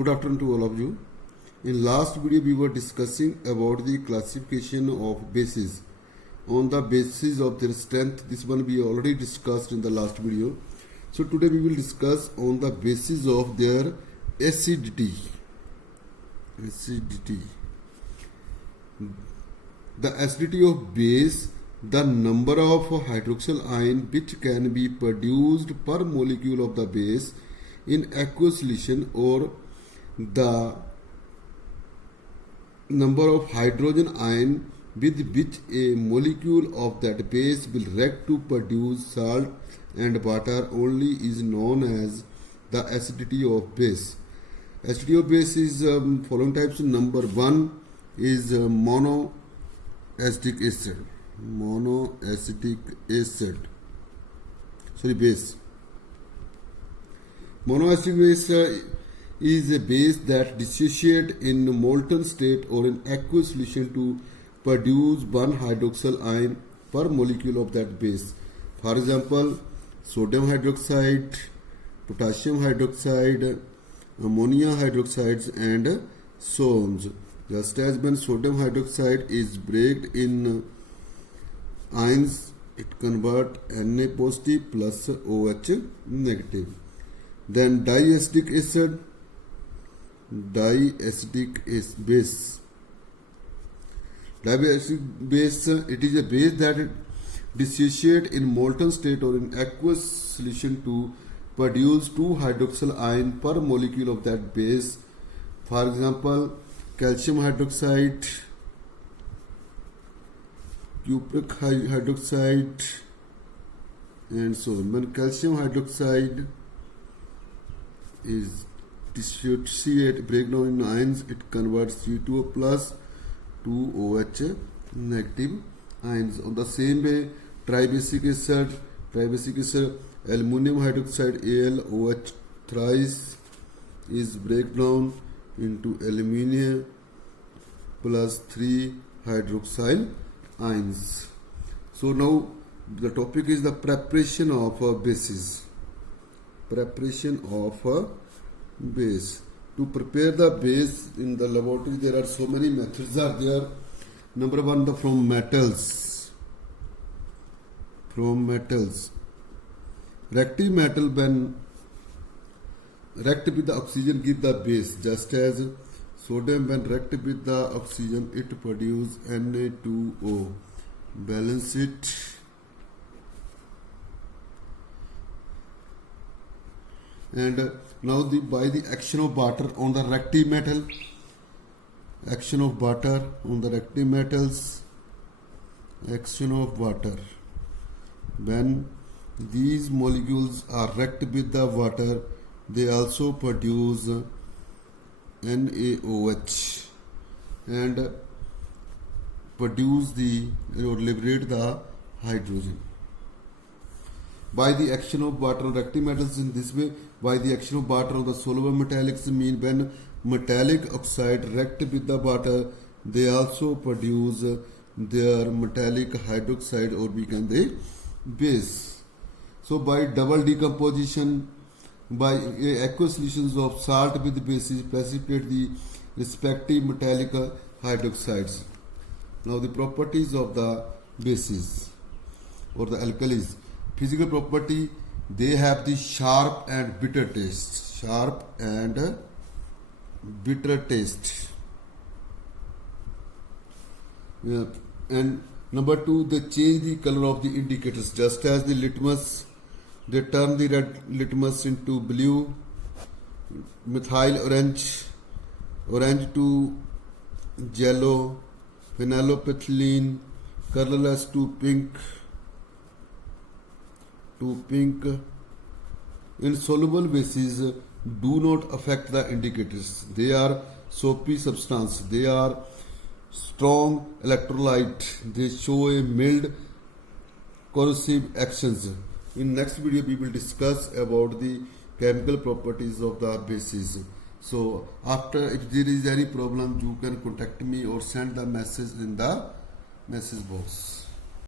Good afternoon to all of you. In last video we were discussing about the classification of bases on the basis of their strength. This one we already discussed in the last video. So today we will discuss on the basis of their acidity. The acidity of base, the number of hydroxyl ion which can be produced per molecule of the base in aqueous solution, or the number of hydrogen ion with which a molecule of that base will react to produce salt and water only, is known as the acidity of base. Acidity of base is following types. Number one is monoacetic acid. Base. Monoacetic base is a base that dissociates in molten state or in aqueous solution to produce one hydroxyl ion per molecule of that base. For example, sodium hydroxide, potassium hydroxide, ammonia hydroxides, and so on. Just as when sodium hydroxide is breaked in ions, it converts Na positive plus OH negative. Then diacetic base. Diacetic base, it is a base that dissociates in molten state or in aqueous solution to produce two hydroxyl ion per molecule of that base. For example, calcium hydroxide, cupric hydroxide, and so on. When calcium hydroxide is dissociate breakdown in ions, it converts C2O plus to OH negative ions. On the same way, tribasic acid, aluminum hydroxide AlOH thrice is breakdown into aluminium plus 3 hydroxyl ions. So now the topic is the preparation of bases. Preparation of base. To prepare the base in the laboratory, there are so many methods are there. Number one, from metals. Reactive metal, when react with the oxygen, give the base. Just as sodium, when react with the oxygen, it produce Na2O. Balance it. And now by the action of water on the reactive metal, when these molecules are react with the water, they also produce NaOH and produce liberate the hydrogen. By the action of water on reactive metals in this way, by the action of water on the soluble metallics, mean when metallic oxide react with the water, they also produce their metallic hydroxide, or we can say base. So by double decomposition, by aqueous solutions of salt with bases, precipitate the respective metallic hydroxides. Now the properties of the bases or the alkalis. Physical property, they have the sharp and bitter taste. Yeah. And number two, they change the color of the indicators. Just as the litmus, they turn the red litmus into blue, methyl orange to yellow, phenolphthalein colorless to pink. Insoluble bases do not affect the indicators. They are soapy substance. They are strong electrolyte. They show a mild corrosive actions. In next video we will discuss about the chemical properties of the bases. So after, if there is any problem, you can contact me or send the message in the message box.